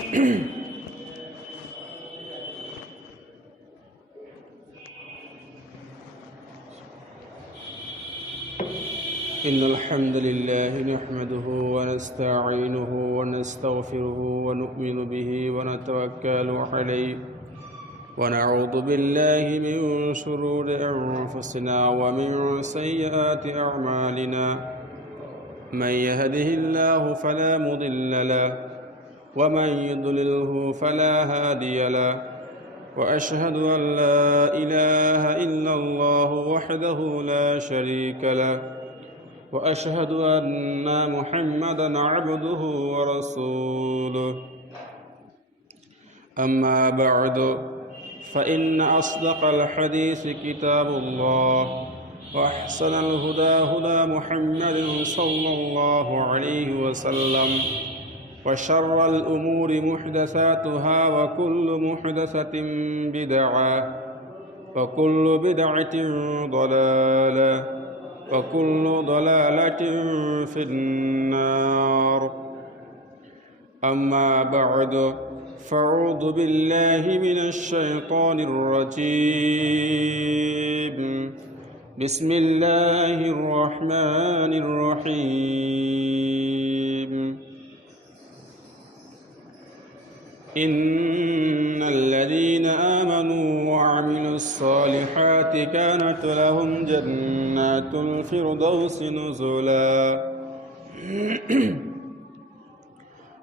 إن الحمد لله نحمده ونستعينه ونستغفره ونؤمن به ونتوكل عليه ونعوذ بالله من شرور أنفسنا ومن سيئات أعمالنا من يهده الله فلا مضل له ومن يضلله فلا هادي له وأشهد أن لا إله إلا الله وحده لا شريك له وأشهد أن محمدًا عبده ورسوله أما بعد فإن أصدق الحديث كتاب الله وأحسن الهدى هدى محمد صلى الله عليه وسلم وشر الأمور محدثاتها وكل محدثة بدعة وكل بدعة ضلالة وكل ضلالة في النار أما بعد فأعوذ بالله من الشيطان الرجيم بسم الله الرحمن الرحيم إن الذين آمنوا وعملوا الصالحات كانت لهم جنات الفردوس نزلا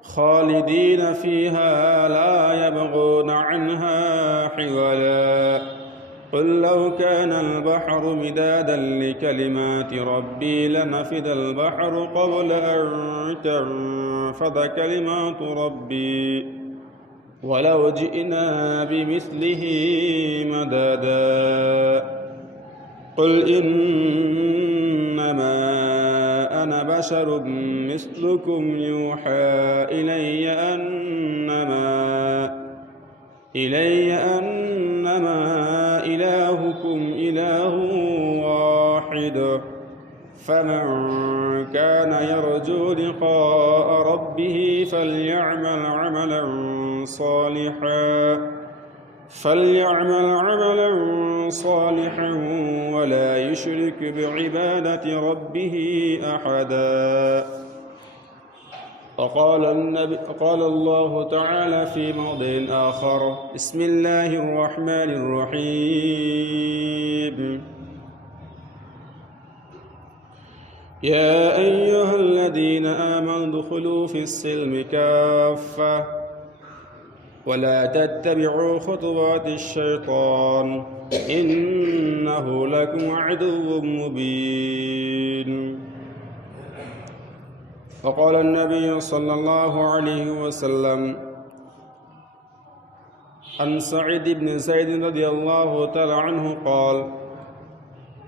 خالدين فيها لا يبغون عنها حولا قل لو كان البحر مدادا لكلمات ربي لنفد البحر قبل أن تنفد كلمات ربي ولو جئنا بمثله مددا قل إنما أنا بشر مثلكم يوحى إلي أنما إلهكم إله واحد فمن كان يرجو لقاء ربه فليعمل عملا صالحا ولا يشرك بعبادة ربه أحدا وقال الله تعالى في موضع آخر بسم الله الرحمن الرحيم يا أيها الذين آمنوا ادخلوا في السلم كافة ولا تتبعوا خطوات الشيطان إنه لكم عدو مبين وقال النبي صلى الله عليه وسلم عن سعيد بن زيد رضي الله تعالى عنه قال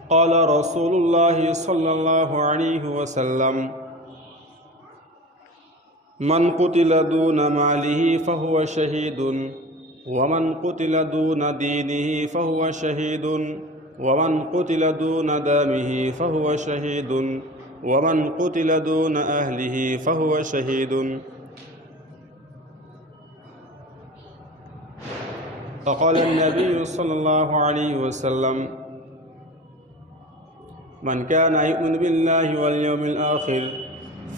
قال رسول الله صلى الله عليه وسلم من قتل دون ماله فهو شهيد ومن قتل دون دينه فهو شهيد ومن قتل دون دمه فهو شهيد ومن قتل دون أهله فهو شهيد فقال النبي صلى الله عليه وسلم من كان يؤمن بالله واليوم الآخر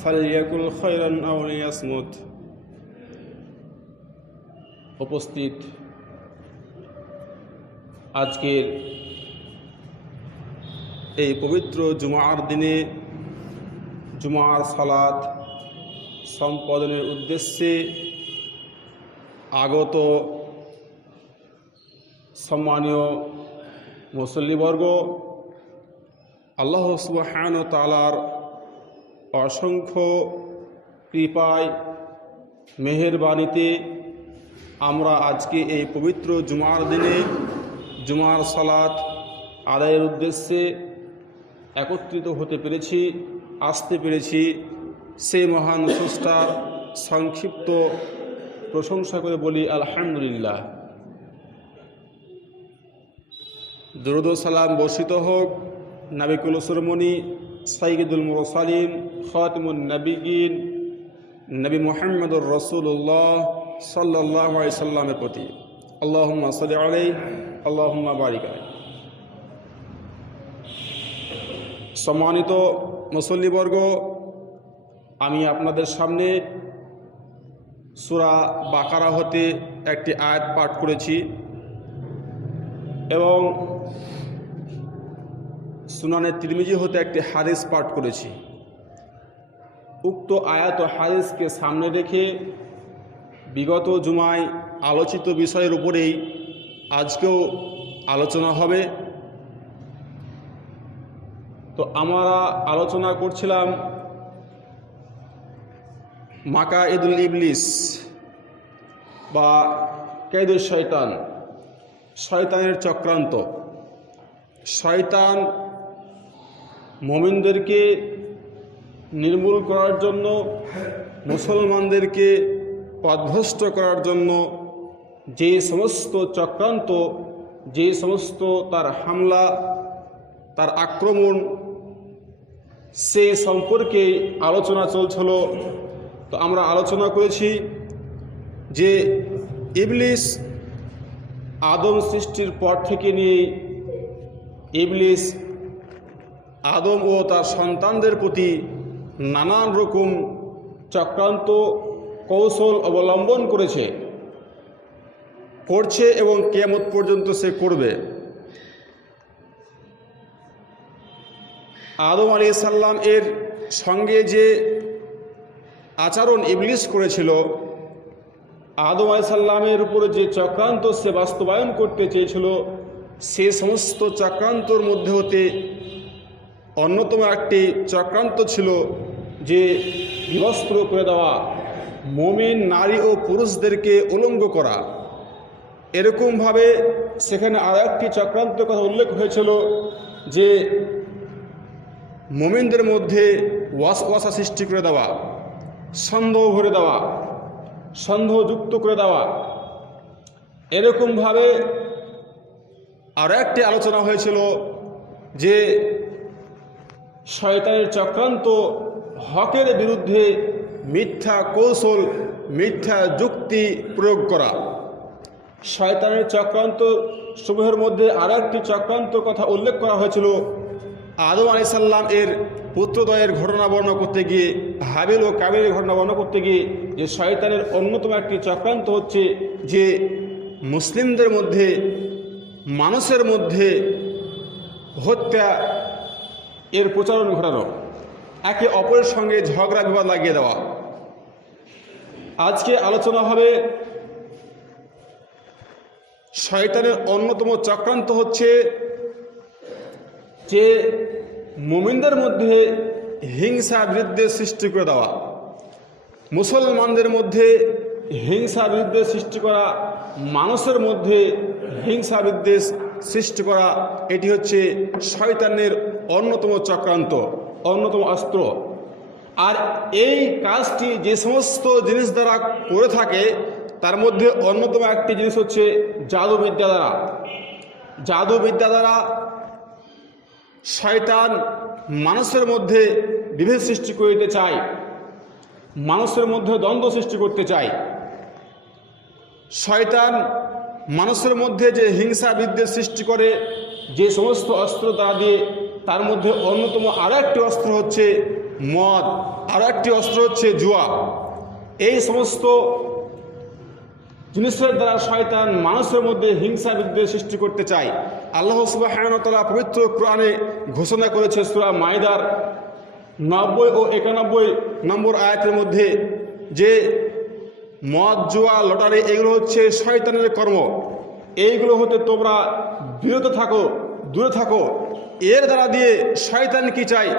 فليقل خيرا أو ليصمت উপস্থিত আজকের এই পবিত্র জুমার দিনে জুমার সালাত সম্পাদনের উদ্দেশ্যে আগত সম্মানীয় মুসল্লিবর্গ, আল্লাহ সুবহানাহু ওয়া তাআলার অসংখ্য কৃপায় মেহেরবানিতে আমরা আজকে এই পবিত্র জুমার দিনে জুমার সালাত আদায়ের উদ্দেশ্যে একত্রিত হতে পেরেছি, আসতে পেরেছি। সেই মহান স্রষ্টার সংক্ষিপ্ত প্রশংসা করে বলি আলহামদুলিল্লাহ। দরুদ ও সালাম বর্ষিত হোক নবী কুল সুরমণি সাইয়্যিদুল মুরসালিন খাতিমুন নবিয়্যিন নবী মুহাম্মদুর রাসূলুল্লাহ সাল্লাল্লাহু আলাইহি সাল্লামের প্রতি। আল্লাহুম্মা সাল্লি আলাইহি আল্লাহুম্মা বারিক আলাইহি। সম্মানিত মুসল্লিবর্গ, আমি আপনাদের সামনে সূরা বাকারা হতে একটি আয়াত পাঠ করেছি এবং সুনানে তিরমিজি হতে একটি হাদিস পাঠ করেছি। উক্ত আয়াত ও হাদিসকে সামনে রেখে বিগত জুমায় আলোচিত বিষয়ের উপরেই আজকেও আলোচনা হবে। তো আমরা আলোচনা করছিলাম মাকাইদুল ইবলিস বা কাইদুশ শয়তান, শয়তানের চক্রান্ত। শয়তান মুমিনদেরকে নির্মূল করার জন্য, মুসলমানদেরকে পথভ্রষ্ট করার জন্য যে সমস্ত চক্রান্ত, যে সমস্ত তার হামলা, তার আক্রমণ, সে সম্পর্কে আলোচনা চলছিল। তো আমরা আলোচনা করেছি যে ইবলিস আদম সৃষ্টির পর থেকে নিয়ে ইবলিস আদম ও তার সন্তানদের প্রতি নানান রকম চক্রান্ত কৌশল অবলম্বন করছে এবং কিয়ামত পর্যন্ত সে করবে। আদম আলাইহিস সালাম এর সঙ্গে যে আচরণ ইবলিস করেছিল, আদম আলাইহিস সালামের উপরে যে চক্রান্ত সে বাস্তবায়ন করতে চেয়েছিল, সে সমস্ত চক্রান্তর মধ্যে হতে অন্যতম একটি চক্রান্ত ছিল যে বিবস্ত্র করে দেওয়া, মুমিন নারী ও পুরুষদেরকে উলঙ্গ করা। এরকমভাবে সেখানে আরও একটি চক্রান্তের কথা উল্লেখ হয়েছিল যে মুমিনদের মধ্যে ওয়াসওয়াসা সৃষ্টি করে দেওয়া, সন্দেহ ভরে দেওয়া, সন্দেহযুক্ত করে দেওয়া। এরকমভাবে আরও একটি আলোচনা হয়েছিল যে শয়তানের চক্রান্ত হকের বিরুদ্ধে মিথ্যা কৌশল, মিথ্যা যুক্তি প্রয়োগ করা। শয়তানের চক্রান্ত সমূহের মধ্যে আরও একটি চক্রান্ত কথা উল্লেখ করা হয়েছিল আদম আলাইহিস সালাম এর পুত্রদ্বয়ের ঘটনা বর্ণনা করতে গিয়ে, হাবিল ও কাবিলের ঘটনা বর্ণনা করতে গিয়ে, যে শয়তানের অন্যতম একটি চক্রান্ত হচ্ছে যে মুসলিমদের মধ্যে, মানুষের মধ্যে হত্যা এর প্রচলন ঘটানো, একে অপরের সঙ্গে ঝগড়া বিবাদ লাগিয়ে দেওয়া। আজকে আলোচনা হবে শয়তানের অন্যতম চক্রান্ত হচ্ছে যে মুমিনদের মধ্যে হিংসা বিদ্বেষ সৃষ্টি করে দেওয়া, মুসলমানদের মধ্যে হিংসা বিদ্বেষ সৃষ্টি করা, মানুষের মধ্যে হিংসা বিদ্বেষ সৃষ্টি করা। এটি হচ্ছে শয়তানের অন্যতম চক্রান্ত, অন্যতম অস্ত্র। আর এই কাজটি যে সমস্ত জিনিস দ্বারা করে থাকে তার মধ্যে অন্যতম একটি জিনিস হচ্ছে জাদুবিদ্যা দ্বারা। জাদুবিদ্যা দ্বারা শয়তান মানুষের মধ্যে বিভেদ সৃষ্টি করতে চায়, মানুষের মধ্যে দ্বন্দ্ব সৃষ্টি করতে চায়। শয়তান মানুষের মধ্যে যে হিংসা বিদ্বেষ সৃষ্টি করে যে সমস্ত অস্ত্র দ্বারা দিয়ে, তার মধ্যে অন্যতম আরও একটি অস্ত্র হচ্ছে মদ, আরও একটি অস্ত্র হচ্ছে জুয়া। এই সমস্ত জিনিসের দ্বারা শয়তান মানুষের মধ্যে হিংসা বিদ্বেষ সৃষ্টি করতে চায়। আল্লাহ সুবহানাহু ওয়া তাআলা পবিত্র কোরআনে ঘোষণা করেছে সূরা মাইদার 90 ও 91 নম্বর আয়াতের মধ্যে যে মদ, জুয়া, লটারি এগুলো হচ্ছে শয়তানের কর্ম, এইগুলো হতে তোমরা বিরত থাকো, দূরে থাকো। এর দ্বারা দিয়ে শয়তান কি চায়?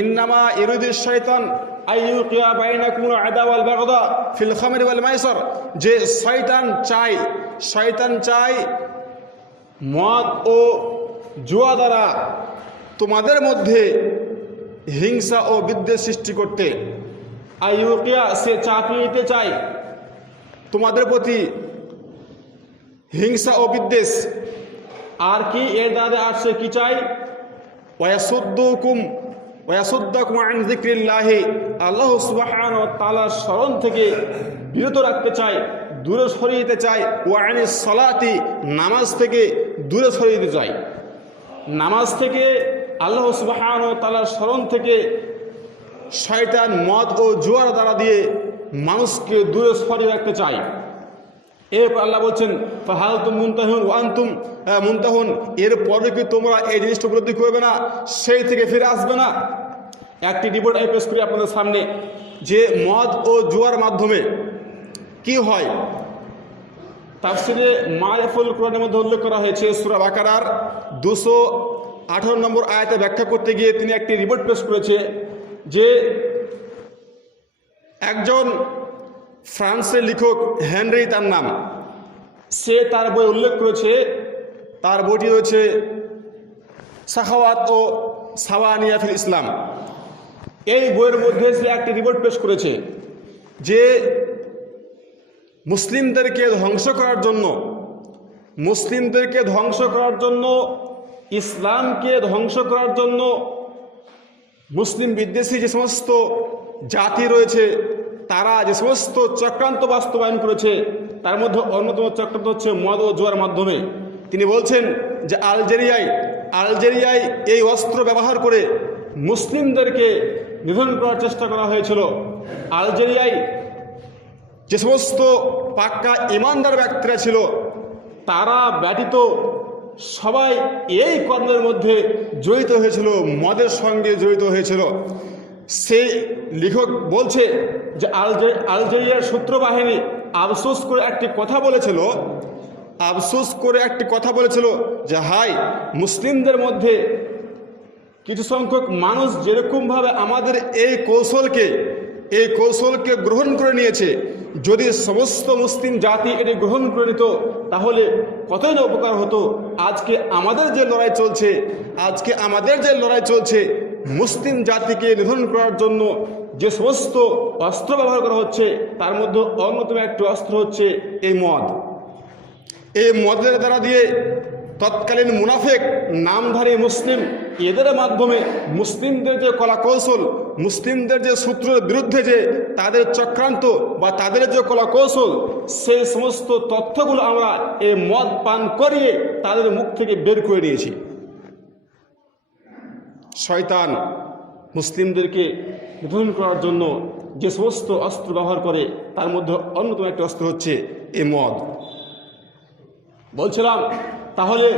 ইন্নামা ইরিদুশ শয়তান আইয়ুকিয়া বাইনাকুমুল আদাওয়া ওয়াল বাগদা ফিল খামরি ওয়াল মাইসর। যে শয়তান চায় মদ ও জুয়া দ্বারা তোমাদের মধ্যে হিংসা ও বিদ্বেষ সৃষ্টি করতে। আইয়ুকিয়া সে চাপিয়ে দিতে চায় তোমাদের প্রতি হিংসা ও বিদ্বেষ। আর কি এর দ্বারা আসছে কি চাই? ওয়াসুদ্দাকুম আন যিকরিল্লাহি, আল্লাহ সুবহানাহু ওয়া তাআলার স্মরণ থেকে বিরত রাখতে চায়, দূরে সরিয়ে দিতে চায়। ওয়া আনিস সালাতি, নামাজ থেকে দূরে সরিয়ে দিতে চায়। নামাজ থেকে, আল্লাহ সুবহানাহু ওয়া তাআলার স্মরণ থেকে শয়তান মদ ও জুয়ার দ্বারা দিয়ে মানুষকে দূরে সরিয়ে রাখতে চায়। এরপর আল্লাহ বলছেন ফাহাল তুম মুনতাহুন ওয়া আনতুম মুনতাহুন, এরপরে কি তোমরা এই জিনিসটা উপলব্ধি করবে না, সেই থেকে ফিরে আসবে না? একটি রিপোর্ট আমি পেশ করি আপনাদের সামনে যে মদ ও জুয়ার মাধ্যমে কি হয়। তাফসিরে মারিফুল কোরআনের মধ্যে উল্লেখ করা হয়েছে, সূরা বাকারার 218 নম্বর আয়াতে ব্যাখ্যা করতে গিয়ে তিনি একটি রিপোর্ট পেশ করেছে যে একজন ফ্রান্সের লেখক হেনরি তার নাম, সে তার বই উল্লেখ করেছে, তার বইটি রয়েছে সাখাওয়াত ও সাওয়ানিয়া ফিল ইসলাম। এই বইয়ের মধ্যে সে একটি রিপোর্ট পেশ করেছে যে মুসলিমদেরকে ধ্বংস করার জন্য, ইসলামকে ধ্বংস করার জন্য মুসলিম বিদ্বেষী যে সমস্ত জাতি রয়েছে তারা যে সমস্ত চক্রান্ত বাস্তবায়ন করেছে, তার মধ্যে অন্যতম চক্রান্ত হচ্ছে মদ ও জুয়ার মাধ্যমে। তিনি বলছেন যে আলজেরিয়ায় এই অস্ত্র ব্যবহার করে মুসলিমদেরকে নিধন করার চেষ্টা করা হয়েছিল। আলজেরিয়ায় যে সমস্ত পাক্কা ইমানদার ব্যক্তিরা ছিল তারা ব্যতীত সবাই এই কর্মের মধ্যে জড়িত হয়েছিল, মদের সঙ্গে জড়িত হয়েছিল। সেই লেখক বলছে যে আলজেরিয়ার শত্রু বাহিনী আফসোস করে একটি কথা বলেছিল যে হাই, মুসলিমদের মধ্যে কিছু সংখ্যক মানুষ যেরকমভাবে আমাদের এই কৌশলকে গ্রহণ করে নিয়েছে, যদি সমস্ত মুসলিম জাতি এটি গ্রহণ করে নিত তাহলে কতই না উপকার হতো। আজকে আমাদের যে লড়াই চলছে মুসলিম জাতিকে নিধন করার জন্য যে সমস্ত অস্ত্র ব্যবহার করা হচ্ছে তার মধ্যে অন্যতম একটি অস্ত্র হচ্ছে এই মদ। এই মদের দ্বারা দিয়ে তৎকালীন মুনাফেক নামধারী মুসলিম, এদের মাধ্যমে মুসলিমদের যে কলাকৌশল, মুসলিমদের যে সূত্রের বিরুদ্ধে যে তাদের চক্রান্ত বা তাদের যে কলাকৌশল, সেই সমস্ত তথ্যগুলো আমরা এই মদ পান করিয়ে তাদের মুখ থেকে বের করে দিয়েছি। শয়তান মুসলিমদেরকে নিধন করার জন্য যে সমস্ত অস্ত্র ব্যবহার করে তার মধ্যে অন্যতম একটি অস্ত্র হচ্ছে এই মদ। বলছিলাম তাহলে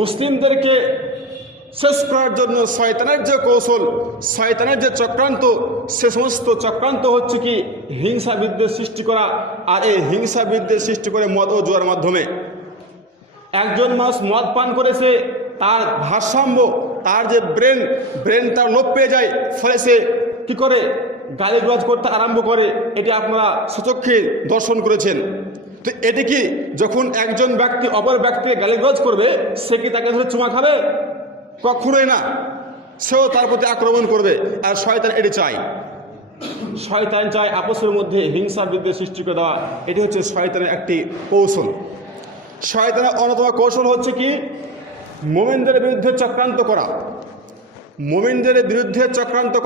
মুসলিমদেরকে শেষ করার জন্য শয়তানের যে কৌশল, শয়তানের যে চক্রান্ত, সে সমস্ত চক্রান্ত হচ্ছে কি হিংসা বিদ্বেষ সৃষ্টি করা। আর এই হিংসা বিদ্বেষ সৃষ্টি করে মদ ও জুয়ার মাধ্যমে। একজন মানুষ মদ পান করেছে, তার ভারসাম্য, তার যে ব্রেন তার লোপ পেয়ে যায়, ফলে সে কী করে গালিগালাজ করতে আরম্ভ করে। এটি আপনারা সচক্ষে দর্শন করেছেন। তো এটি কি যখন একজন ব্যক্তি অপর ব্যক্তিকে গালিগালাজ করবে, সে কি তাকে ধরে চুমা খাবে? কখনোই না, সেও তার প্রতি আক্রমণ করবে। আর শয়তান এটি চায়, শয়তান চায় আপসের মধ্যে হিংসা বিদ্বেষ সৃষ্টি করে দেওয়া। এটি হচ্ছে শয়তানের একটি কৌশল। শয়তানের অন্যতম কৌশল হচ্ছে কি মুমিনদের বিরুদ্ধে চক্রান্ত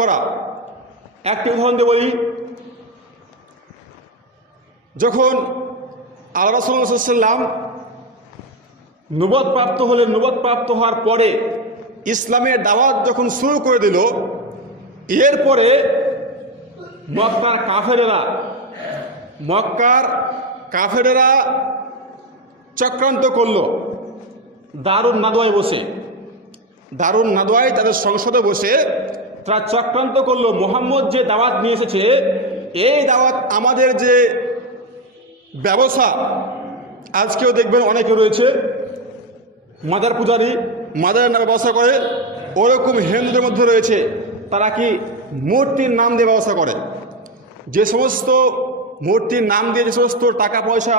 করা। একটি উদাহরণ দিয়ে বলি, যখন আল্লাহ রাসূল সাল্লাল্লাহু আলাইহি ওয়াসাল্লাম নবুয়ত প্রাপ্ত হওয়ার পরে ইসলামের দাওয়াত যখন শুরু করে দিল, এরপরে মক্কার কাফেরেরা চক্রান্ত করল। দারুন নাদওয়ায় তাদের সংসদে বসে তারা চক্রান্ত করলো। মুহাম্মদ যে দাওয়াত নিয়ে এসেছে, এই দাওয়াত আমাদের যে ব্যবসা, আজকেও দেখবেন অনেকে রয়েছে মাদার পূজারী, মাদারের নামে ব্যবসা করে। ওরকম হিন্দুদের মধ্যে রয়েছে তারা কি মূর্তির নাম দিয়ে ব্যবসা করে। যে সমস্ত মূর্তির নাম দিয়ে যে সমস্ত টাকা পয়সা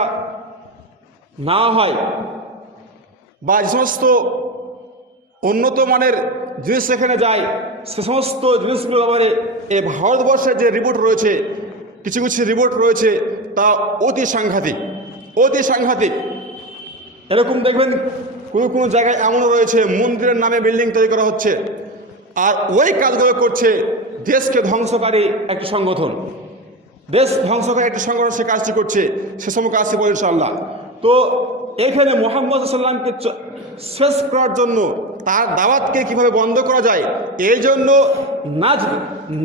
নেওয়া হয় বা যে সমস্ত উন্নত মানের জিনিস সেখানে যায়, সে সমস্ত জিনিসগুলো ব্যাপারে এই ভারতবর্ষের যে রিপোর্ট রয়েছে, কিছু রিপোর্ট রয়েছে তা অতি সাংঘাতিক। এরকম দেখবেন কোনো জায়গায় এমনও রয়েছে মন্দিরের নামে বিল্ডিং তৈরি করা হচ্ছে, আর ওই কাজগুলো করছে দেশকে ধ্বংসকারী একটি সংগঠন, দেশ ধ্বংসকারী একটি সংগঠন সে কাজটি করছে, সে সময় কাজটি বলে ইনশাআল্লাহ। তো এখানে মুহাম্মদ সাল্লামকে শেষ করার জন্য, তার দাওয়াতকে কিভাবে বন্ধ করা যায়, এই জন্য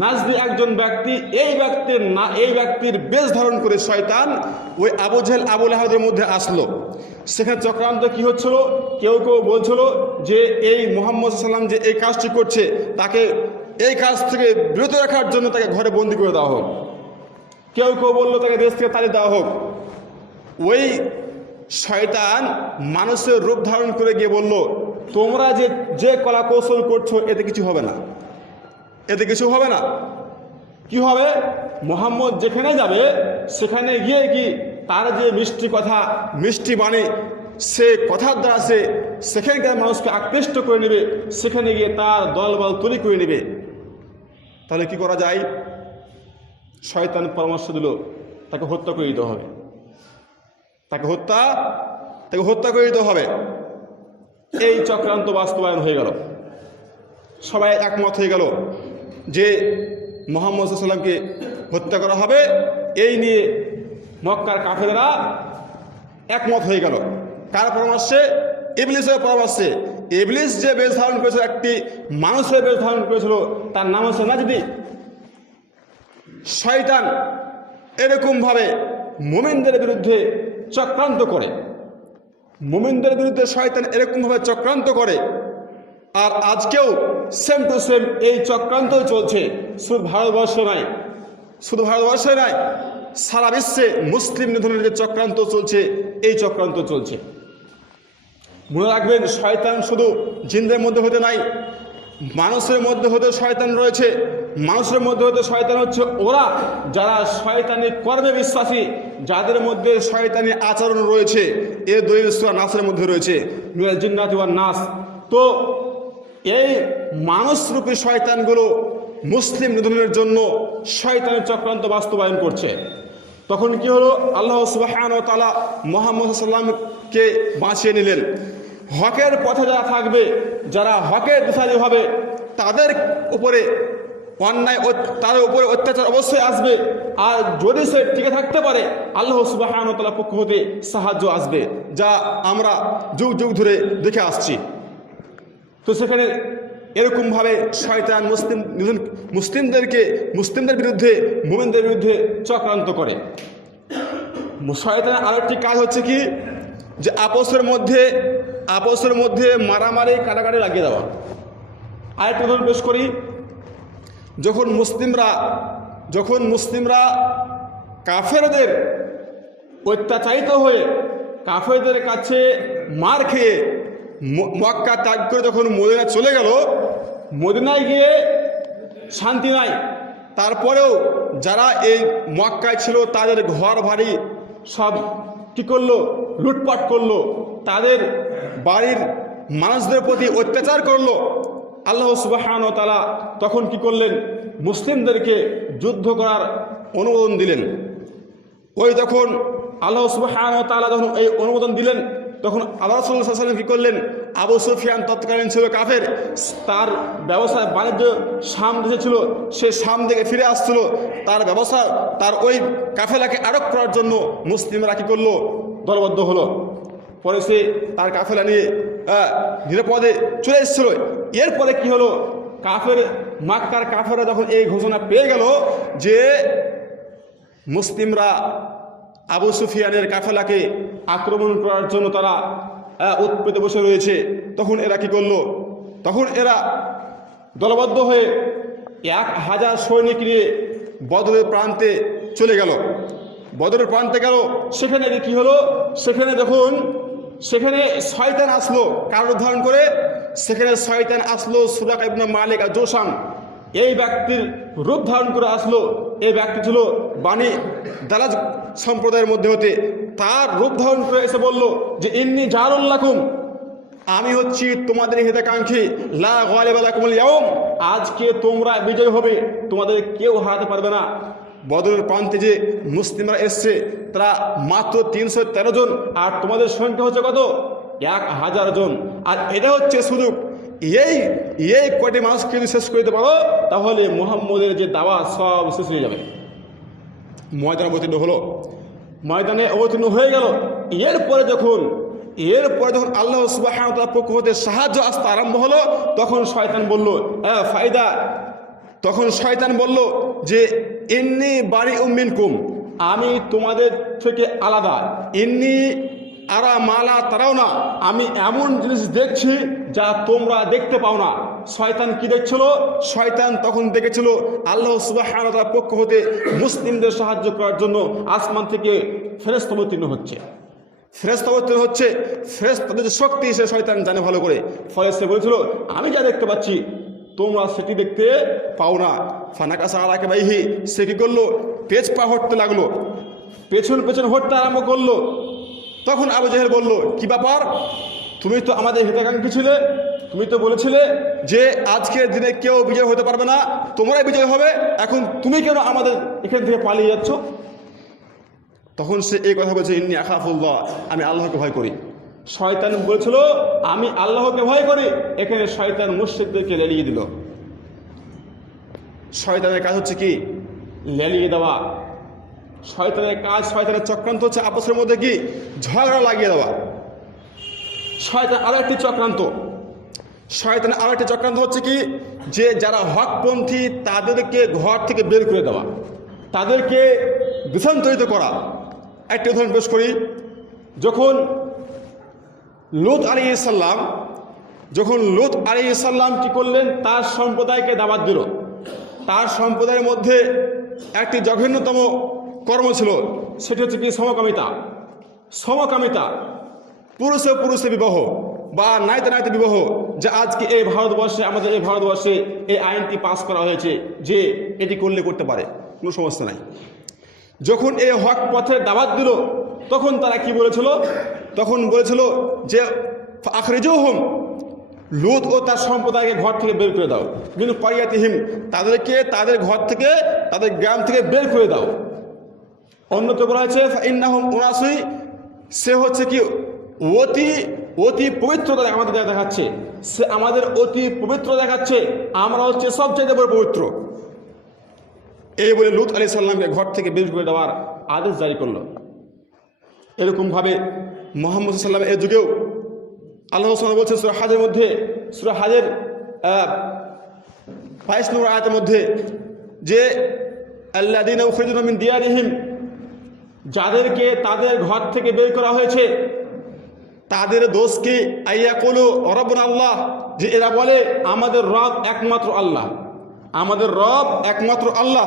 নাজদি একজন ব্যক্তি, এই ব্যক্তির বেশ ধারণ করে শয়তান ওই আবু জেহেল আবু লাহাবের মধ্যে আসলো। সেখানে চক্রান্ত কি হচ্ছিল, কেউ বলছিল যে এই মুহাম্মদ সাল্লাম যে এই কাজটি করছে তাকে এই কাজ থেকে বিরত রাখার জন্য তাকে ঘরে বন্দি করে দেওয়া হোক, কেউ বললো তাকে দেশ থেকে তাড়িয়ে দেওয়া হোক। ওই শয়তান মানুষের রূপ ধারণ করে গিয়ে বলল, তোমরা যে কলা কৌশল করছো এতে কিছু হবে না, এতে কিছু হবে না। কি হবে? মুহাম্মদ যেখানে যাবে সেখানে গিয়ে কি তার যে মিষ্টি কথা, মিষ্টি বাণী, সে কথার দ্বারা সেখানকার মানুষকে আকৃষ্ট করে নেবে, সেখানে গিয়ে তার দলবল তৈরি করে নেবে। তাহলে কি করা যায়? শয়তান পরামর্শ দিল তাকে হত্যা করে দিতে হবে, তাকে হত্যা করে দিতে হবে। এই চক্রান্ত বাস্তবায়ন হয়ে গেল, সবাই একমত হয়ে গেল যে মুহাম্মদ সাল্লাল্লাহু আলাইহি ওয়াসাল্লামকে হত্যা করা হবে। এই নিয়ে মক্কার কাফেররা একমত হয়ে গেল। কার পরামর্শে? ইবলিসের পরামর্শে। ইবলিস যে বেশ ধারণ করেছিল, একটি মানুষের বেশ ধারণ করেছিল, তার নাম হচ্ছে নাজদি। শয়তান এরকমভাবে মুমিনদের বিরুদ্ধে চক্রান্ত করে, মুমিনদের বিরুদ্ধে শয়তান এরকমভাবে চক্রান্ত করে। আর আজকেও সেম টু সেম এই চক্রান্তই চলছে। শুধু ভারতবর্ষে নয়, সারা বিশ্বে মুসলিম নিধনের যে চক্রান্ত চলছে, এই চক্রান্ত চলছে। মনে রাখবেন, শয়তান শুধু জিনদের মধ্যে হতে নাই, মানুষের মধ্যে হতে শয়তান রয়েছে। মানুষের মধ্যে হতে শয়তান হচ্ছে ওরা যারা শয়তানি কর্মে বিশ্বাসী, যাদের মধ্যে শয়তানি আচরণ রয়েছে। এর দলিল সূরা নাসের মধ্যে রয়েছে, মিনাল জিন্নাতি ওয়ান নাস। তো এই মানুষরূপী শয়তানগুলো মুসলিম নিধনের জন্য শয়তানের চক্রান্ত বাস্তবায়ন করছে। তখন কি হলো? আল্লাহ সুবহানাহু ওয়া তাআলা মুহাম্মদ সাল্লাল্লাহু আলাইহি ওয়াসাল্লামকে বাঁচিয়ে নিলেন। হকের পথে যারা থাকবে, যারা হকের দিশারি হবে, তাদের উপরে অন্যায়, তাদের উপরে অত্যাচার অবশ্যই আসবে। আর যদি সে টিকে থাকতে পারে, আল্লাহ সুবহানাহু ওয়া তাআলার পক্ষ হতে সাহায্য আসবে, যা আমরা যুগ যুগ ধরে দেখে আসছি। তো সেখানে এরকমভাবে শয়তান মুসলিমদের বিরুদ্ধে, মুমিনদের বিরুদ্ধে চক্রান্ত করে। শয়তানের আরেকটি কাজ হচ্ছে কি, যে আপসের মধ্যে মারামারি কাটাকাটি লাগিয়ে দেওয়া। আরেকটা উদাহরণ পেশ করি। যখন মুসলিমরা কাফেরদের অত্যাচারিত হয়ে, কাফেরদের কাছে মার খেয়ে মক্কা ত্যাগ করে যখন মদিনা চলে গেল, মদিনায় গিয়ে শান্তি নাই। তারপরেও যারা এই মক্কায় ছিল তাদের ঘর বাড়ি সব কি করলো? লুটপাট করলো, তাদের বাড়ির মানুষদের প্রতি অত্যাচার করলো। আল্লাহ সুবহানাহু ওয়া তাআলা তখন কি করলেন? মুসলিমদেরকে যুদ্ধ করার অনুমোদন দিলেন। তখন আল্লাহ সুবহানাহু ওয়া তাআলা যখন এই অনুমোদন দিলেন, তখন আল্লাহ রাসূল সাল্লাল্লাহু আলাইহি ওয়াসাল্লাম কি করলেন? আবু সুফিয়ান তৎকালীন ছিল কাফের, তার ব্যবসা বাণিজ্য শাম দেশে ছিল, সে শাম থেকে ফিরে আসছিল। তার ব্যবসা, তার ওই কাফেলাকে আটক করার জন্য মুসলিমরা কি করলো? দলবদ্ধ হলো। পরে সে তার কাফেলা নিয়ে নিরাপদে চলে এসেছিল। এরপরে কি হলো? মক্কার কাফেররা যখন এই ঘোষণা পেয়ে গেল যে মুসলিমরা আবু সুফিয়ানের কাফেলাকে আক্রমণ করার জন্য তারা উৎপেতে বসে রয়েছে, তখন এরা কি করলো? তখন এরা দলবদ্ধ হয়ে 1000 সৈনিক নিয়ে বদরের প্রান্তে চলে গেল। বদরের প্রান্তে গেল, সেখানে কি হলো? সেখানে শয়তান আসলো। কার রূপ ধারণ করে? সেখানে শয়তান আসলো সুরাকা ইবনে মালিক আর জোশান, এই ব্যক্তির রূপ ধারণ করে আসলো। এই ব্যক্তি ছিল বানি দালাজ সম্প্রদায়ের মধ্যে হতে। তার রূপ ধারণ করে এসে বলল যে ইন্নী জারুল লাকুম, আমি হচ্ছি তোমাদের হিতাকাঙ্ক্ষী, লা গালিবা লাকুমুল ইয়াউম, আজকে তোমরা বিজয় হবে, তোমাদের কেউ হারাতে পারবে না। বদরের প্রান্তে যে মুসলিমরা এসছে তারা মাত্র 313 জন, আর তোমাদের সংখ্যা হচ্ছে কত? 1000 জন। আর এটা হচ্ছে শুধু এই এই কয়টি মানুষকে যদি শেষ করে দিতে পারো তাহলে মুহাম্মদের যে দাওয়া সব শেষ হয়ে যাবে। ময়দানে অবতীর্ণ হলো, ময়দানে অবতীর্ণ হয়ে গেল। এরপরে যখন আল্লাহ সুবহানাহু ওয়া তাআলার পক্ষ হতে সাহায্য আসতে আরম্ভ হলো, তখন শয়তান বলল ফায়দা, তখন শয়তান বলল যে ইন্নী বারিউম মিনকুম, আমি তোমাদের থেকে আলাদা। ইন্নী আরা মালা তারাও না, আমি এমন জিনিস দেখছি যা তোমরা দেখতে পাও না। শয়তান কি দেখছিল? শয়তান তখন দেখেছিল আল্লাহ সুবহানাহু ওয়া তাআলার পক্ষ হতে মুসলিমদের সাহায্য করার জন্য আসমান থেকে ফেরেশতা অবতীর্ণ হচ্ছে, ফেরেশতাদের যে শক্তি সে শয়তান জানে ভালো করে। ফলে সে বলেছিল আমি যা দেখতে পাচ্ছি তোমরা সেটি দেখতে পাও না। ফানাকাসা আলা কাবাইহি, সে কি করলো? পেছ পা হটতে লাগলো, পেছন হটতে আরম্ভ করলো। তখন আবু জেহেল বলল কি ব্যাপার, তুমি তো আমাদের হিতাকাঙ্ক্ষী ছিলে, তুমি তো বলেছিলে যে আজকের দিনে কেউ বিজয় হতে পারবে না, তোমরাই বিজয় হবে, এখন তুমি কেন আমাদের এখান থেকে পালিয়ে যাচ্ছ? তখন সে এই কথা বলছে ইন্নী আখাফুল্লাহ, আমি আল্লাহকে ভয় করি। শয়তান বলেছিল আমি আল্লাহকে ভয় করি, এখানে শয়তান মুশরিকদেরকে লেলিয়ে দিল। শয়তানের কাজ হচ্ছে কি? লেলিয়ে দেওয়া। শয়তানের কাজ, শয়তানের চক্রান্ত হচ্ছে আপসের মধ্যে কি ঝগড়া লাগিয়ে দেওয়া। শয়তান আরো একটি চক্রান্ত হচ্ছে কি, যে যারা হকপন্থী তাদেরকে ঘর থেকে বের করে দেওয়া, তাদেরকে বিসন্তরিত করা। একটি উদাহরণ পেশ করি। যখন লূত আলাইহিস সালাম কি করলেন? তার সম্প্রদায়কে দাওয়াত দিল। তার সম্প্রদায়ের মধ্যে একটি জঘন্যতম কর্ম ছিল, সেটি হচ্ছে কি সমকামিতা, পুরুষে বিবাহ বা নাইতে বিবাহ। যে আজকে আমাদের এই ভারতবর্ষে এই আইনটি পাস করা হয়েছে যে এটি করতে পারে, কোনো সমস্যা নাই। যখন এই হক পথের দাওয়াত দিল তখন তারা কি বলেছিল? তখন বলেছিল যে আখরিজুহুম, লূত ও তার সম্প্রদায়কে ঘর থেকে বের করে দাও। কিন্তু কারিয়াতিহিম, তাদেরকে তাদের ঘর থেকে, তাদের গ্রাম থেকে বের করে দাও। অন্যত্র বলা হয়েছে ইন্নাহুম উনাসুই, সে হচ্ছে কি অতি পবিত্রতা আমাদের দেখাচ্ছে, সে আমাদের অতি পবিত্র দেখাচ্ছে, আমরা হচ্ছে সবচেয়ে বড় পবিত্র। এই বলে লূত আলাইহিস সালামকে ঘর থেকে বের করে দেওয়ার আদেশ জারি করলো। এরকমভাবে মুহাম্মদ সাল্লাল্লাহু আলাইহি ওয়াসাল্লাম এর যুগেও আল্লাহ সুবহানাহু বলছেন সূরা হাজের মধ্যে, সূরা হাজের 22 নম্বর আয়াতের মধ্যে যে আল্লাযীনা উখরিজু মিন দিয়ারিহিম, যাদেরকে তাদের ঘর থেকে বের করা হয়েছে তাদের দোষ কি? আইয়াকুলু রাব্বুনা আল্লাহ, যে এরা বলে আমাদের রব একমাত্র আল্লাহ, আমাদের রব একমাত্র আল্লাহ।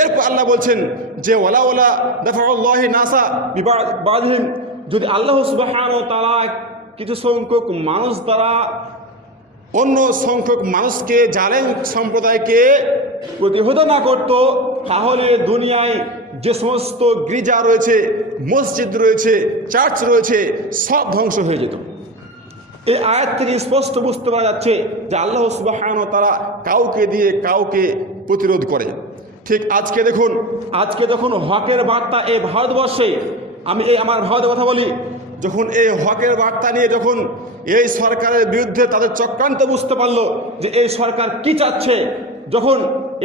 এরপর আল্লাহ বলছেন যে ওয়ালা দাফাউল্লাহি নাসা বিবাদিহিম, যদি আল্লাহ সুবহানাহু ওয়া তাআলা কিছু সংখ্যক মানুষ দ্বারা অন্য সংখ্যক মানুষকে, জালেম সম্প্রদায়কে প্রতিহত না করত, তাহলে দুনিয়ায় যে সমস্ত গির্জা রয়েছে, মসজিদ রয়েছে, চার্চ রয়েছে, সব ধ্বংস হয়ে যেত। এই আয়াত থেকে স্পষ্ট বুঝতে পারা যাচ্ছে যে আল্লাহ সুবহানাহু ওয়া তাআলা কাউকে দিয়ে কাউকে প্রতিরোধ করে। ঠিক আজকে দেখুন, আজকে যখন হকের বার্তা এই ভারতবর্ষে, আমি আমার ভারতের কথা বলি, যখন এই হকের বার্তা নিয়ে যখন এই সরকারের বিরুদ্ধে তাদের চক্রান্ত বুঝতে পারলো যে এই সরকার কি চাচ্ছে, যখন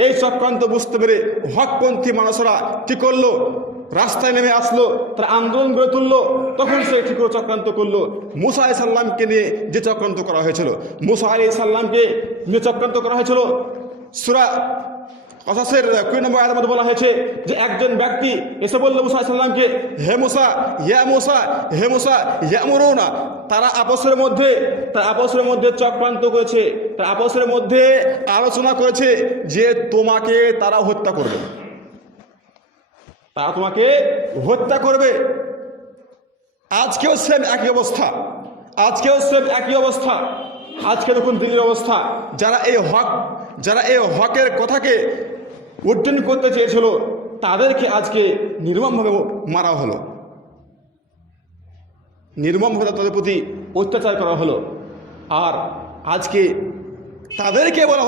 এই চক্রান্ত বুঝতে পেরে হকপন্থী মানুষরা কি করলো? রাস্তায় নেমে আসলো, তারা আন্দোলন গড়ে তুললো। তখন সে কি করে চক্রান্ত করলো? মুসা আলাইহিস সালামকে নিয়ে যে চক্রান্ত করা হয়েছিল, সূরা কসাসের 20 নম্বর আয়াতের মধ্যে বলা হয়েছে যে একজন ব্যক্তি এসে বলল মুসা আলাইহিস সালামকে, হে মুসা ইয়ামুরুনা, তারা আপসের মধ্যে চক্রান্ত করেছে, তারা আপসের মধ্যে আলোচনা করেছে যে তোমাকে তারা হত্যা করবে, আজকেও সেম একই অবস্থা। আজকে দেখুন দিল্লির অবস্থা, যারা এই হকের কথাকে অর্জন করতে চেয়েছিল তাদেরকে আজকে নির্মমভাবে মারা হলো, নির্মমভাবে তাদের প্রতি অত্যাচার করা হলো। আর আজকে তাদেরকে বলা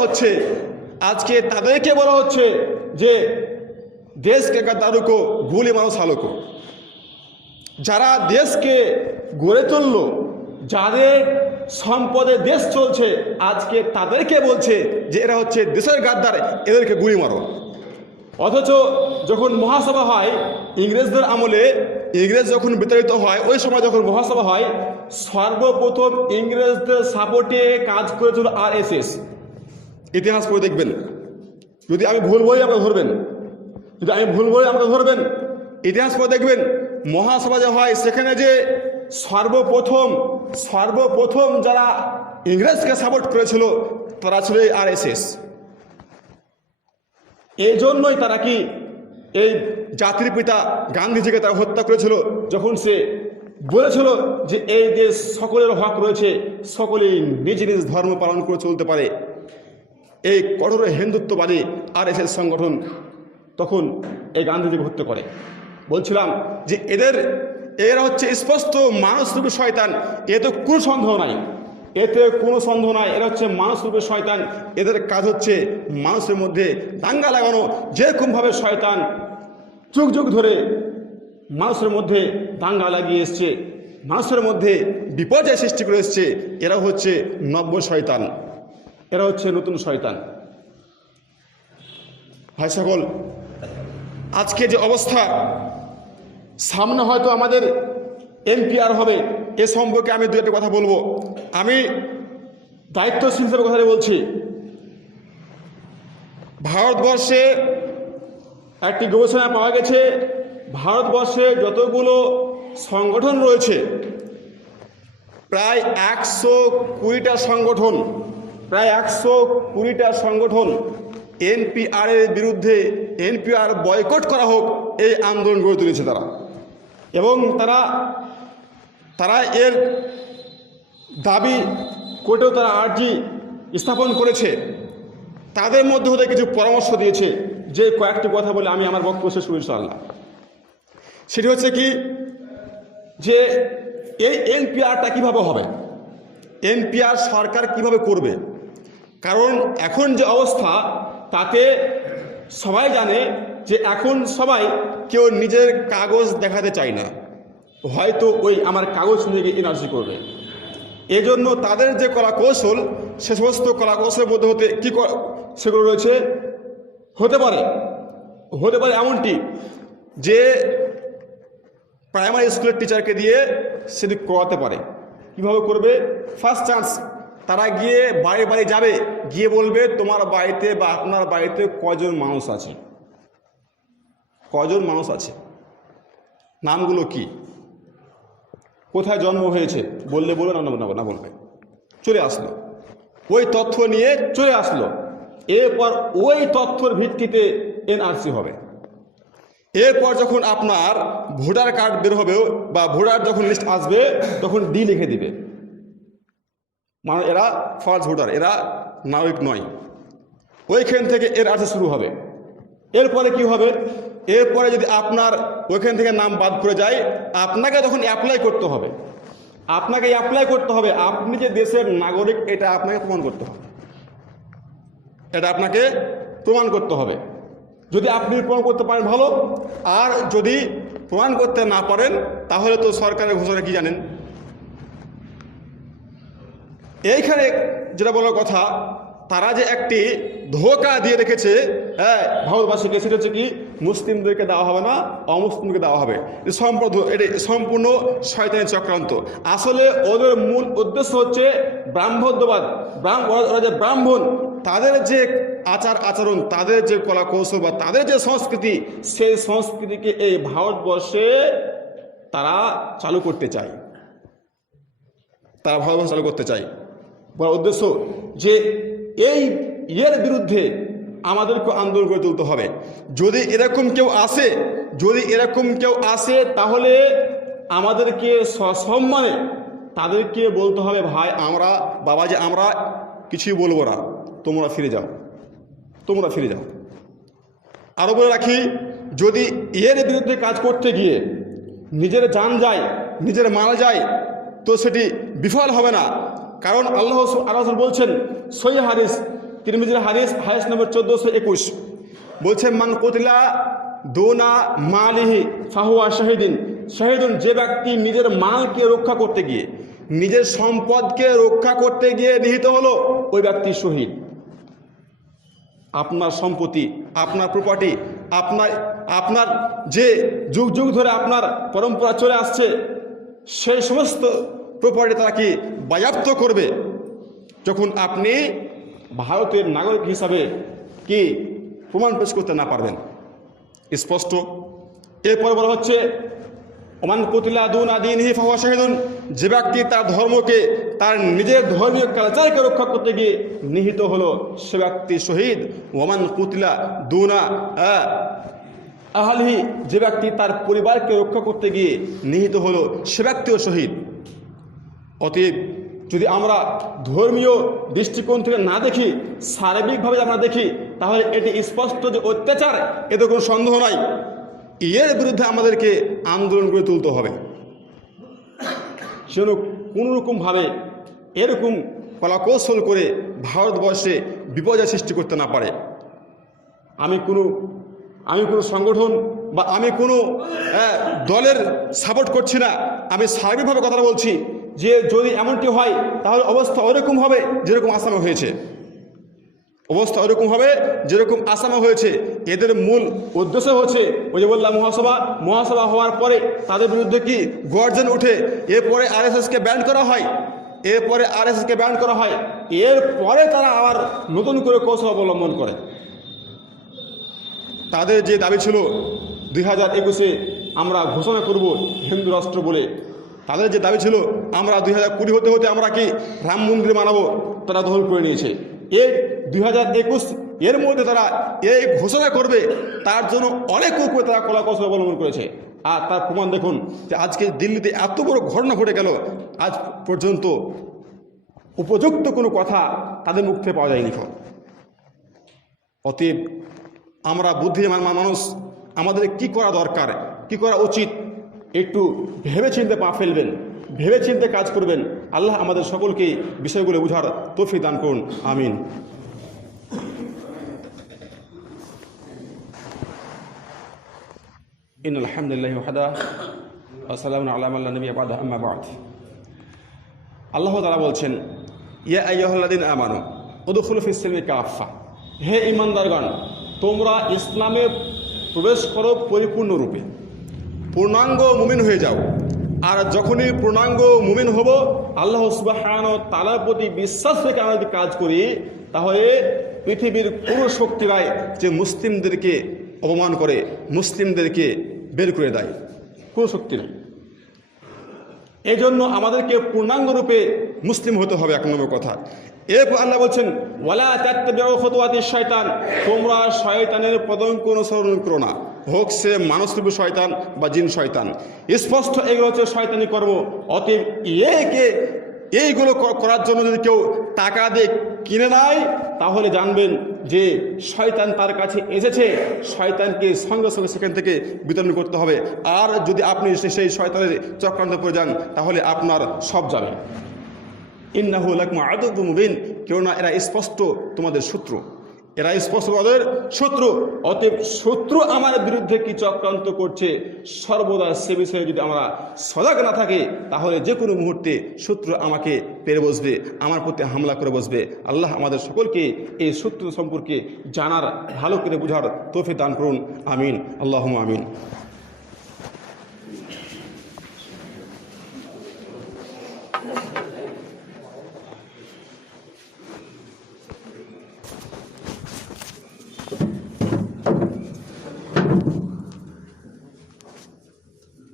হচ্ছে যে দেশকে গাদ্দারুকো গুলি মারো সালুকো। যারা দেশকে গড়ে তুললো, যাদের সম্পদে দেশ চলছে, আজকে তাদেরকে বলছে যে এরা হচ্ছে দেশের গাদ্দার, এদেরকে গুলি মারো। অথচ যখন মহাসভা হয় ইংরেজদের আমলে, ইংরেজ যখন বিতাড়িত হয়, ওই সময় যখন মহাসভা হয়, সর্বপ্রথম ইংরেজদের সাপোর্টে কাজ করেছিল RSS। ইতিহাস পড়ে দেখবেন, যদি আমি ভুল বলি আপনারা ধরবেন, যদি আমি ভুল বলি আপনারা ধরবেন। ইতিহাস পড়ে দেখবেন, মহাসভা যে হয় সেখানে যে সর্বপ্রথম যারা ইংরেজকে সাপোর্ট করেছিল তারা ছিল RSS। এই জন্যই তারা কি এই জাতির পিতা গান্ধীজিকে তারা হত্যা করেছিল, যখন সে বলেছিল যে এই দেশ সকলের হক রয়েছে, সকলেই নিজ নিজ ধর্ম পালন করে চলতে পারে। এই কঠোর হিন্দুত্ববাদী RSS সংগঠন তখন এই গান্ধীজিকে হত্যা করে। বলছিলাম যে এরা হচ্ছে স্পষ্ট মানুষরূপী শয়তান, এতে কোনো সন্দেহ নাই, এতে কোনো সন্দেহ নাই। এরা হচ্ছে মানুষরূপী শয়তান, এদের কাজ হচ্ছে মানুষের মধ্যে দাঙ্গা লাগানো। যেরকমভাবে শয়তান যুগ যুগ ধরে মানুষের মধ্যে দাঙ্গা লাগিয়ে এসছে, মানুষের মধ্যে বিপর্যয় সৃষ্টি করে এসছে, এরা হচ্ছে নব্য শয়তান, এরা হচ্ছে নতুন শয়তান। ভাই সকল, আজকে যে অবস্থা, সামনে হয়তো আমাদের NPR হবে, এ সম্পর্কে আমি দু একটা কথা বলবো। আমি দায়িত্বশীল হিসেবে কথা বলছি। ভারতবর্ষে একটি গবেষণা পাওয়া গেছে, ভারতবর্ষে যতগুলো সংগঠন রয়েছে প্রায় 120টা সংগঠন, প্রায় 120টা সংগঠন NPR-এর বিরুদ্ধে, NPR বয়কট করা হোক এই আন্দোলন গড়ে তুলেছে তারা। এবং তারা এর দাবি কোর্টেও তারা আর্জি স্থাপন করেছে। তাদের মধ্যে হতে কিছু পরামর্শ দিয়েছে, যে কয়েকটি কথা বলে আমি আমার বক্তব্য শেষ করব ইনশাআল্লাহ। সেটি হচ্ছে কি, যে এই NPR-টা কীভাবে হবে, NPR সরকার কিভাবে করবে। কারণ এখন যে অবস্থা, তাতে সবাই জানে যে এখন সবাই কেউ নিজের কাগজ দেখাতে চায় না, হয়তো ওই আমার কাগজ নিয়ে গিয়ে NRC করবে। এজন্য তাদের যে কলা কৌশল, সে সমস্ত কলা কৌশলের মধ্যে হতে কী সেগুলো রয়েছে, হতে পারে এমনটি যে প্রাইমারি স্কুলের টিচারকে দিয়ে সেটি করাতে পারে। কীভাবে করবে? ফার্স্ট চান্স তারা গিয়ে বাড়ি বাড়ি যাবে, গিয়ে বলবে তোমার বাড়িতে বা আপনার বাড়িতে কজন মানুষ আছে, নামগুলো কি, কোথায় জন্ম হয়েছে বললে বলবে, না বলবে, চলে আসলো, ওই তথ্য নিয়ে চলে আসলো। এরপর ওই তথ্যের ভিত্তিতে NRC হবে। এরপর যখন আপনার ভোটার কার্ড বের হবে বা ভোটার যখন লিস্ট আসবে, তখন D লিখে দিবে, মানে এরা ফার্স্ট ভোটার, এরা নাগরিক নয়। ওইখান থেকে NRC শুরু হবে। এরপরে কি হবে? এরপরে যদি আপনার ওইখান থেকে নাম বাদ করে যায়, আপনাকে তখন অ্যাপ্লাই করতে হবে, আপনি যে দেশের নাগরিক এটা আপনাকে প্রমাণ করতে হবে। যদি আপনি প্রমাণ করতে পারেন ভালো, আর যদি প্রমাণ করতে না পারেন তাহলে তো সরকারের ঘোষণা কি জানেন। এইখানে যেটা বলার কথা, তারা যে একটি ধোঁকা দিয়ে রেখেছে ভারতবাসীকে, সেটা হচ্ছে কি, মুসলিমদেরকে দেওয়া হবে না, অমুসলিমকে দেওয়া হবে। এটি সম্পূর্ণ শয়তানি চক্রান্ত। আসলে ওদের মূল উদ্দেশ্য হচ্ছে ব্রাহ্মণ্যবাদ। ওরা যে ব্রাহ্মণ, তাদের যে আচরণ, তাদের যে কলা কৌশল বা তাদের যে সংস্কৃতি, সেই সংস্কৃতিকে এই ভারতবর্ষে তারা চালু করতে চায়, বলার উদ্দেশ্য যে এই বিরুদ্ধে আমাদেরকে আন্দোলন করে তুলতে হবে। যদি এরকম কেউ আসে তাহলে আমাদেরকে সসম্মানে তাদেরকে বলতে হবে, ভাই বাবাজি আমরা কিছুই বলবো না, তোমরা ফিরে যাও। আরও বলে রাখি, যদি এর বিরুদ্ধে কাজ করতে গিয়ে নিজের জান যায়, নিজের মাল যায়, তো সেটি বিফল হবে না। কারণ আল্লাহ বলছেন, সহিহ হাদিস, তিরমিজির হাদিস নম্বর 1421, বলছেন, মান কুতিলা দুনা মালিহি ফাহুয়া শাহিদুন, যে ব্যক্তি নিজের মালকে রক্ষা করতে গিয়ে, নিজের সম্পদকে রক্ষা করতে গিয়ে নিহত হলো, ওই ব্যক্তি শহীদ। আপনার সম্পত্তি, আপনার প্রপার্টি, আপনার যে যুগ যুগ ধরে আপনার পরম্পরা চলে আসছে, সেই সমস্ত প্রপার্টি তারা কি বাজেয়াপ্ত করবে যখন আপনি ভারতের নাগরিক হিসাবে কি প্রমাণ পেশ করতে না পারবেন। স্পষ্ট। এরপর বলা হচ্ছে ওমান কুতিলা দুনা দীনিহি ফাহুয়া শাহীদুন, যে ব্যক্তি তার ধর্মকে, তার নিজের ধর্মীয় কালচারকে রক্ষা করতে গিয়ে নিহত হলো, সে ব্যক্তি শহীদ। ওমান কুতিলা দুনা আহলিহি, যে ব্যক্তি তার পরিবারকে রক্ষা করতে গিয়ে নিহত হলো, সে ব্যক্তিও শহীদ। অতএব যদি আমরা ধর্মীয় দৃষ্টিকোণ থেকে না দেখি, সার্বিকভাবে আমরা দেখি, তাহলে এটি স্পষ্ট যে অত্যাচার, এতে কোনো সন্দেহ নাই। এর বিরুদ্ধে আমাদেরকে আন্দোলন করে তুলতে হবে, যেন কোনোরকমভাবে এরকম কলাকৌশল করে ভারতবর্ষে বিপর্যয় সৃষ্টি করতে না পারে। আমি কোনো সংগঠন বা আমি কোনো দলের সাপোর্ট করছি না, আমি সার্বিকভাবে কথা বলছি যে যদি এমনটি হয় তাহলে অবস্থা ওরকম হবে যেরকম আসামে হয়েছে, অবস্থা ওরকম হবে যেরকম আসামে হয়েছে। এদের মূল উদ্দেশ্য হচ্ছে ওই যে বললাম মহাসভা হওয়ার পরে তাদের বিরুদ্ধে কি গর্জন উঠে, এরপরে আরএসএসকে ব্যান করা হয়, এরপরে তারা আবার নতুন করে কৌশল অবলম্বন করে। তাদের যে দাবি ছিল 2021-এ আমরা ঘোষণা করব হিন্দু রাষ্ট্র বলে, তাদের যে দাবি ছিল আমরা 2020 হতে হতে আমরা কি রাম মন্দির বানাবো, তারা দখল করে নিয়েছে। এই 2021 এর মধ্যে তারা এই ঘোষণা করবে, তার জন্য অনেক করে তারা কলাকৌশল অবলম্বন করেছে। আর তার প্রমাণ দেখুন যে আজকে দিল্লিতে এত বড় ঘটনা ঘটে গেল, আজ পর্যন্ত উপযুক্ত কোনো কথা তাদের মুখ থেকে পাওয়া যায়নি। অতএব আমরা বুদ্ধিমান মানুষ, আমাদের কি করা দরকার, কি করা উচিত, একটু ভেবে চিন্তে পা ফেলবেন, ভেবে চিন্তে কাজ করবেন। আল্লাহ আমাদের সকলকে বিষয়গুলো বুঝার তৌফিক দান করুন, আমিন। ইন্নাল হামদুলিল্লাহি ওয়াহদা ওয়া সালামুন আলা মান লা নাবিয়্যা বা'দা, আম্মা বা'দ। আল্লাহ তাআলা বলছেন, ইয়া আইয়ুহাল্লাযীনা আমানু উদখুলু ফিস সিলমি কাফা, হে ঈমানদারগণ, তোমরা ইসলামে প্রবেশ করো পরিপূর্ণরূপে, পূর্ণাঙ্গ মুমিন হয়ে যাও। আর যখনই পূর্ণাঙ্গ মুমিন হব, আল্লাহ সুবহানাহু ওয়া তাআলার প্রতি বিশ্বাস রেখে আমরা যদি কাজ করি, তাহলে পৃথিবীর কোনো শক্তিরাই যে মুসলিমদেরকে অপমান করে, মুসলিমদেরকে বের করে দেয়, কোনো শক্তি নেই। এই জন্য আমাদেরকে পূর্ণাঙ্গ রূপে মুসলিম হতে হবে, এক নম্বর কথা। এরপর আল্লাহ বলছেন, ওয়ালা তাত্তাবিউ খুতুওয়াতিশ শয়তান, তোমরা শয়তানের পদাঙ্ক অনুসরণ করো না, হোক সে মানুষরূপী শয়তান বা জিন শয়তান। স্পষ্ট এগুলো হচ্ছে শয়তানি কর্ম। অতএব এইগুলো করার জন্য যদি কেউ টাকা দিয়ে কিনে নেয়, তাহলে জানবেন যে শয়তান তার কাছে এসেছে, শয়তানকে সঙ্গে সঙ্গে সেখান থেকে বিতরণ করতে হবে। আর যদি আপনি সেই শয়তানের চক্রান্ত করে যান, তাহলে আপনার সব যাবে। ইন্নাহু লাকুম আদুউম মুবিন, কেননা এরা স্পষ্ট তোমাদের শত্রু, এরা স্পষ্ট তোমাদের শত্রু। অতএব শত্রু আমার বিরুদ্ধে কি চক্রান্ত করছে, সর্বদা সে বিষয়ে যদি আমরা সজাগ না থাকি, তাহলে যে কোনো মুহূর্তে শত্রু আমাকে পেরে বসবে, আমার প্রতি হামলা করে বসবে। আল্লাহ আমাদের সকলকে এই শত্রু সম্পর্কে জানার, ভালো করে বুঝার তৌফিক দান করুন, আমিন, আল্লাহুম্মা আমিন।